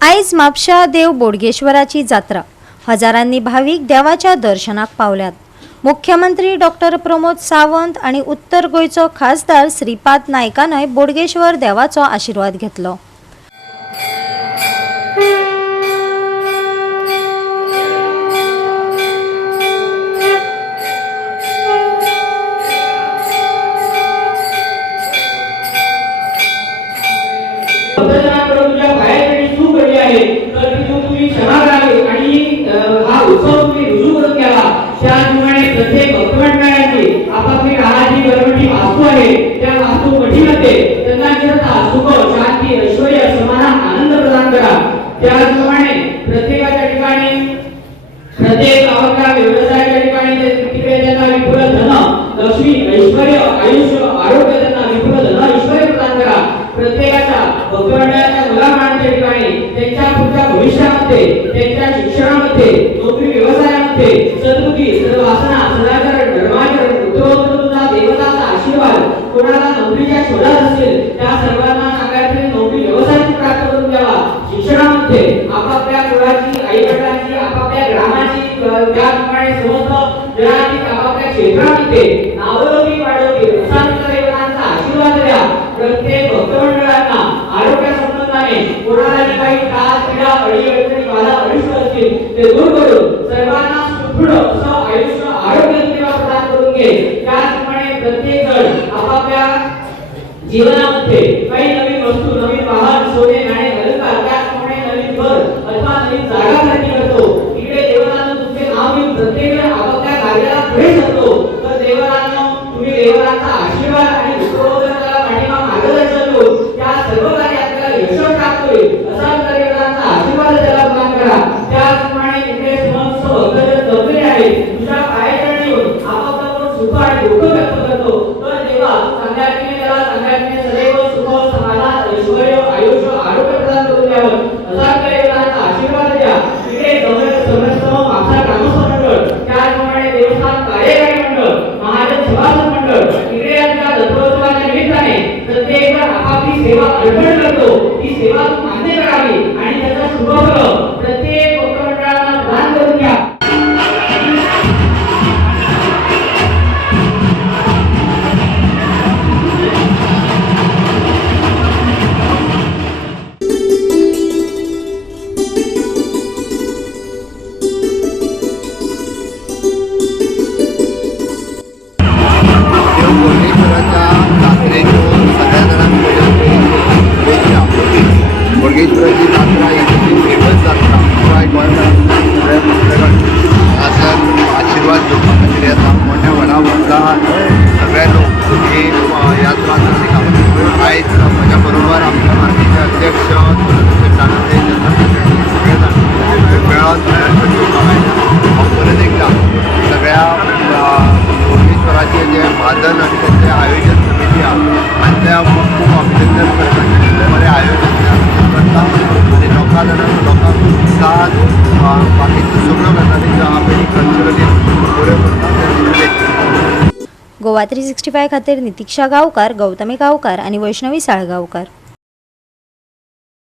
आयज म्हापशा देव बोडगेश्वराची जात्रा। हजारांनी भाविक देवाच्या दर्शनाक पावल्यात। मुख्यमंत्री डॉक्टर प्रमोद सावंत आणि उत्तर गोयचो खासदार श्रीपाद नायकानय बोडगेश्वर देवाचो आशीर्वाद घेतलो। प्रत्येक भक्तमंडळाची आपापली काळाची गरमटी वास्तू आहे, त्या वास्तू पठीमध्ये त्यांना चिरता सुख शांती ऐश्वर्य समाधान आनंद प्रदान करा। त्याचप्रमाणे प्रत्येकाच्या ठिकाणी प्रत्येक आवका व्यवसायाच्या ठिकाणी तिकडे त्यांना विपुल धन लक्ष्मी ऐश्वर्य आयुष्य आरोग्य त्यांना विपुल धन ऐश्वर्य प्रदान करा। प्रत्येकाच्या भक्तमंडळाच्या मुलाबाळांच्या ठिकाणी त्यांच्या पुढच्या भविष्यामध्ये त्यांच्या शिक्षणामध्ये नोकरी व्यवसायामध्ये सद्बुद्धी सद्वासना सदाचार धर्माचरण उत्तरोत्तरचा देवताचा आशीर्वाद कोणाला नोकरीच्या शोधात असेल त्या सर्वांना सांगायचे नोकरी व्यवसायाची प्राप्त करून द्यावा। शिक्षणामध्ये आपापल्या कुळाची आई वडिलांची आपापल्या ग्रामाची त्याप्रमाणे समस्त जगाची आपापल्या क्षेत्रामध्ये नावलौकिक वाढवतील असा देवतांचा आशीर्वाद द्या। प्रत्येक भक्तमंडळांना आरोग्य संबंधाने कोणाला काही त्रास पीडा अडीअडचणी बाधा अरिष्ट असतील ते दूर करून सर्वांना सुदृढ असं आयुष्य आरोग्य सेवा प्रदान करून घे। त्याचप्रमाणे प्रत्येक जण आपापल्या जीवनामध्ये काही नवीन वस्तू नवीन वाहन सोने नाणे अलंकार त्याचप्रमाणे नवीन घर अथवा नवीन जागा खरेदी करतो। इकडे देवतांना तुमचे नाव घेऊन प्रत्येक जण आपापल्या कार्याला पुढे जातो। तर देवतांना तुम्ही देवतांचा आशीर्वाद आणि उत्तरोत्तर पाठीमा मार्गदर्शन देऊन त्या सर्व कार्यात यश प्राप्त होईल असा देवतांचा आशीर्वाद त्याला प्रदान करा। त्याचप्रमाणे इकडे समस्त भक्तजन जमलेले आहेत, तुझ्या पायाचरणी येऊन आपापलं सुख आणि दुःख व्यक्त करतो। तर देवा चांगल्याने त्याला चांगल्याने सदैव सुख समाधान ऐश्वर्य आयुष्य आरोग्य प्रदान करून द्यावं असा देवतांचा आशीर्वाद द्या। इकडे समस्त म्हापसा ग्रामस्थ मंडळ त्याचप्रमाणे देवस्थान कार्यकारी मंडळ महाजन सभासद मंडळ इकडे आपल्या दत्तोत्सवाच्या निमित्ताने प्रत्येक जण आपापली सेवा अर्पण करतो। ही सेवा मान्य करावी आणि त्याचा शुभफल प्रत्येक भक्तमंडळांना प्रदान करून घ्या। बोडगेश्वराची जात्रा ही फेमस जात्रा पुराय गोंयकारांक आशीर्वाद घेवपा खातीर येता। मोठ्या व्हडा व्हडा सगळे लोक ही यात्रा जाता। आयज म्हज्या बरोबर आमच्या पार्टीचे अध्यक्ष सगळे जाण मेळोन घेवपाक आयला। हांव परत एकदा सगळ्या बोडगेश्वराचे जे म्हाजन आनी तेंचे आयोजन समिती आहा आनी त्या खूब अभिनंदन करता। बरें आयोजन करता आनी लोकांक साथ बाकीच्यो सगळ्यो गजाली ज्यो आहा पळय कल्चरली बऱ्यो करता। गोवा 365 खातीर नितीक्षा गांवकार, गौतमी गांवकार आणि वैष्णवी साळगांवकार।